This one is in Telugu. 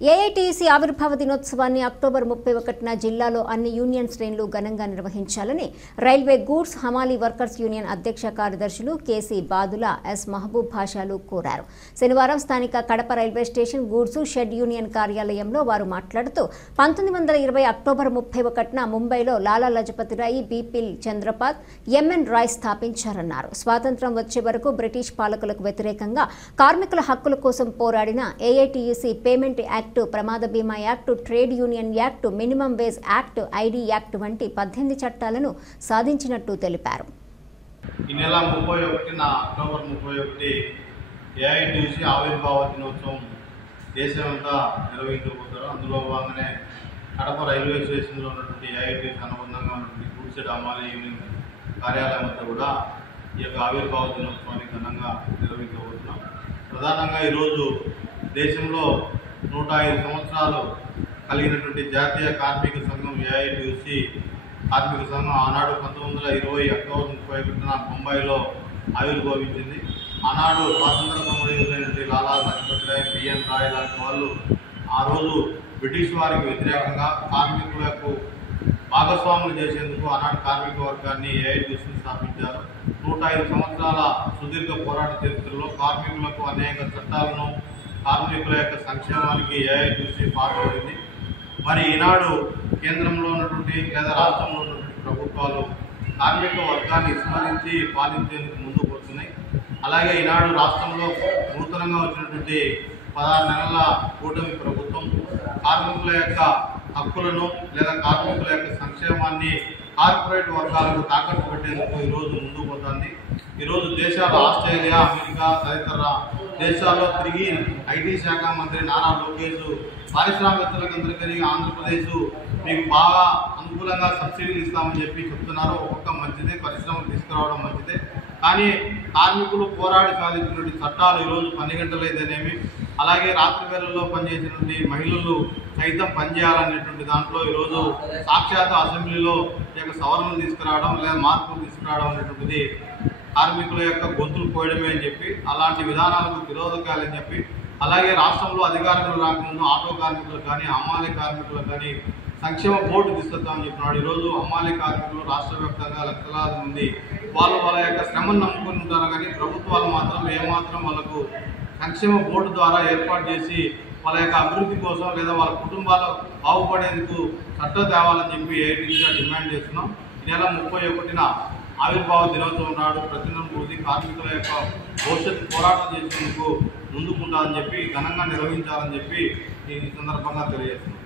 ఏఐటీయూసీ ఆవిర్భావ దినోత్సవాన్ని అక్టోబర్ 31న జిల్లాలో అన్ని యూనియన్ శ్రేణులు ఘనంగా నిర్వహించాలని రైల్వే గూడ్స్ హమాలీ వర్కర్స్ యూనియన్ అధ్యక్ష కార్యదర్శులు కేసీ బాదుల ఎస్ మహబూబ్ భాషాలు కోరారు. శనివారం స్థానిక Kadapa railway station goods shed union కార్యాలయంలో వారు మాట్లాడుతూ 1920 అక్టోబర్ 31న ముంబైలో లాలా లజపతి రాయ్, బిపిన్ చంద్రపాల్, ఎంఎన్ రాయ్ స్థాపించారన్నారు. స్వాతంత్ర్యం వచ్చే వరకు బ్రిటిష్ పాలకులకు వ్యతిరేకంగా కార్మికుల హక్కుల కోసం పోరాడిన ఏఐటీయూసీ పేమెంట్ యాక్ట్, ప్రమాద బీమా act, trade union act, minimum wage act, ID act వంటి 18 చట్టాలను సాధించినట్టు తెలిపారు. ఈ నెల 31న అక్టోబర్ 31 ఏఐటీయూసీ ఆవిర్భావ దినోత్సవం దేశమంతా నిర్వహించబోతారు. అందులో భాగంగానే కడప రైల్వే స్టేషన్లో ఉన్నటువంటి ఏఐటీయూసీ అనుబంధంగా ఉన్నటువంటి గూడ్స్ షెడ్ హమాలీ యూనియన్ కార్యాలయం అంతా కూడా ఈ యొక్క ఆవిర్భావ దినోత్సవాన్ని ఘనంగా నిర్వహించబోతున్నాం. ప్రధానంగా ఈరోజు దేశంలో 105 సంవత్సరాలు కలిగినటువంటి జాతీయ కార్మిక సంఘం ఏఐటీయూసీ కార్మిక సంఘం ఆనాడు 1920 అక్టోబర్ 31న ముంబైలో ఆవిర్భవించింది. ఆనాడు స్వాతంత్ర సమరయోధులైనటువంటి లాలా లజపతి రాయ్, బిఎన్ రాయ్ లాంటి వాళ్ళు ఆ రోజు బ్రిటిష్ వారికి వ్యతిరేకంగా కార్మికులకు భాగస్వాములు చేసేందుకు ఆనాడు కార్మిక వర్గాన్ని ఏఐటీయూసీని స్థాపించారు. 105 సంవత్సరాల సుదీర్ఘ పోరాట చరిత్రలో కార్మికులకు అనేక చట్టాలను, కార్మికుల యొక్క సంక్షేమానికి ఏఐటీయూసీ పాల్పడింది. మరి ఈనాడు కేంద్రంలో ఉన్నటువంటి లేదా రాష్ట్రంలో ఉన్నటువంటి ప్రభుత్వాలు కార్మిక వర్గాన్ని విస్మరించి పాలించేందుకు ముందుకు వస్తున్నాయి. అలాగే ఈనాడు రాష్ట్రంలో నూతనంగా వచ్చినటువంటి 16 నెలల కూటమి ప్రభుత్వం కార్మికుల యొక్క హక్కులను లేదా కార్మికుల యొక్క సంక్షేమాన్ని కార్పొరేట్ వర్గాలకు తాకట్టు పెట్టేందుకు ఈరోజు ముందుకు పోతుంది. ఈరోజు దేశాలు ఆస్ట్రేలియా, అమెరికా తదితర దేశాల్లో తిరిగి ఐటీ శాఖ మంత్రి నారా లోకేష్ పారిశ్రామికవేత్తలందరికీ ఆంధ్రప్రదేశ్ మీకు బాగా అనుకూలంగా సబ్సిడీలు ఇస్తామని చెప్పి చెప్తున్నారు. ఒక్కొక్క మంచిదే, పరిశ్రమలు తీసుకురావడం మంచిదే. కానీ కార్మికులు పోరాడి సాధించినటువంటి చట్టాలు ఈరోజు 12 గంటలైతేనేమి, అలాగే రాత్రి వేళల్లో పనిచేసినటువంటి మహిళలు సైతం పనిచేయాలనేటువంటి దాంట్లో ఈరోజు సాక్షాత్ అసెంబ్లీలో సవరణలు తీసుకురావడం లేదా మార్పులు తీసుకురావడం అనేటువంటిది కార్మికుల యొక్క గొంతులు పోయడమే అని చెప్పి, అలాంటి విధానాలకు విరోధకాలని చెప్పి, అలాగే రాష్ట్రంలో అధికారులు రాకముందు ఆటో కార్మికులకు కానీ హమాలీ కార్మికులకు కానీ సంక్షేమ బోర్డు తీసుకొస్తామని చెప్పినాడు. ఈరోజు హమాలీ కార్మికులు రాష్ట్ర వ్యాప్తంగా లక్షలాది మంది వాళ్ళ యొక్క శ్రమను నమ్ముకుని ఉంటారు. కానీ ప్రభుత్వాలు మాత్రం ఏమాత్రం వాళ్ళకు సంక్షేమ బోర్డు ద్వారా ఏర్పాటు చేసి వాళ్ళ యొక్క అభివృద్ధి కోసం లేదా వాళ్ళ కుటుంబాలు బాగుపడేందుకు చట్టం తేవాలని చెప్పి ఏఐటీయూసీగా డిమాండ్ చేస్తున్నాం. ఈ నెల 31న ఆవిర్భావ దినోత్సవం నాడు ప్రతినిధి కార్మికుల యొక్క భవిష్యత్తు పోరాటం చేసేందుకు ముందుకుంటారని చెప్పి ఘనంగా నిర్వహించాలని చెప్పి ఈ సందర్భంగా తెలియజేస్తున్నాం.